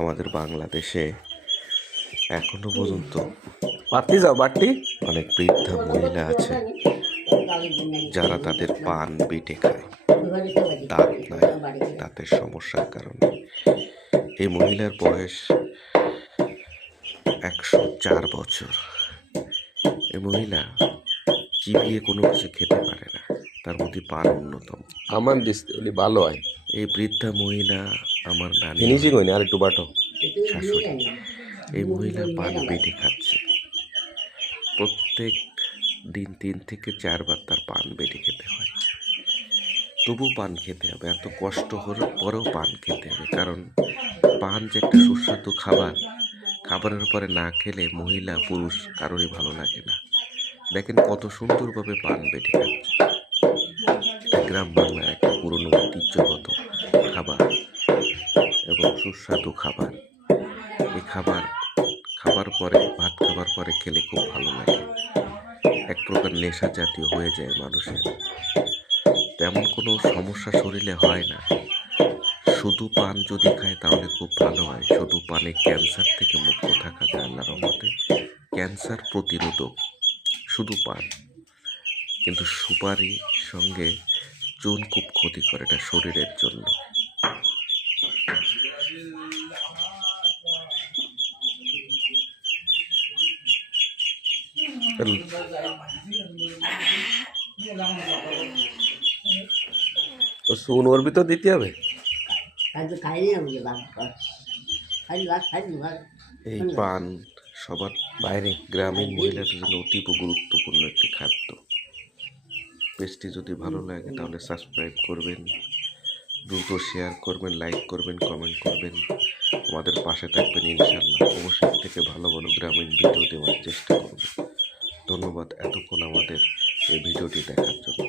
আমাদের বাংলাদেশে এখনো পর্যন্ত অনেক বৃদ্ধা মহিলা আছে যারা তাদের পান বেটে খায়, দাঁত নাই, দাঁতের সমস্যার কারণে। এই মহিলার বয়স 104 বছর। এই মহিলা চিবিয়ে কোনো কিছু খেতে পারে না, তার মধ্যে পান অন্যতম। আমার দিস্তে ভালো হয়। এই বৃদ্ধা মহিলা আমার নানি ফিনিশিং হয়নি, আর একটু বাটো। শাশুড়ি। এই মহিলা পান বেটে খাচ্ছে, প্রত্যেক দিন 3 থেকে 4 বার তার পান বেটে খেতে হয়। তবু পান খেতে হবে, এত কষ্ট হওয়ার পরেও পান খেতে হবে, কারণ পান যে একটা সুস্বাদু খাবার, খাবারের পরে না খেলে মহিলা পুরুষ কারোরই ভালো লাগে না। দেখেন কত সুন্দরভাবে পান বেটে খাচ্ছে। এটা গ্রাম বাংলার একটা পুরনো ঐতিহ্যগত খাবার এবং সুস্বাদু খাবার। এই খাবার পরে, ভাত খাবার পরে খেলে খুব ভালো লাগে, এক প্রকার নেশা জাতীয় হয়ে যায় মানুষের। তেমন কোনো সমস্যা শরীরে হয় না, শুধু পান যদি খায় তাহলে খুব ভালো হয়। শুধু পানে ক্যান্সার থেকে মুক্ত থাকা যায় আল্লাহর রহমতে, ক্যান্সার প্রতিরোধক শুধু পান। কিন্তু সুপারি সঙ্গে চুন খুব ক্ষতি করে, এটা শরীরের জন্য। চুন ওর ভিতর দিতে হবে। এই পান সবার বাইরে গ্রামীণ মহিলাদের জন্য অতীব গুরুত্বপূর্ণ একটি খাদ্য। পেজটি যদি ভালো লাগে তাহলে সাবস্ক্রাইব করবেন, দ্রুত শেয়ার করবেন, লাইক করবেন, কমেন্ট করবেন, আমাদের পাশে থাকবেন ইনশাল্লাহ। অবশ্যই থেকে ভালো ভালো গ্রামীণ ভিডিও দেওয়ার চেষ্টা করব। ধন্যবাদ এতক্ষণ আমাদের এই ভিডিওটি দেখার জন্য।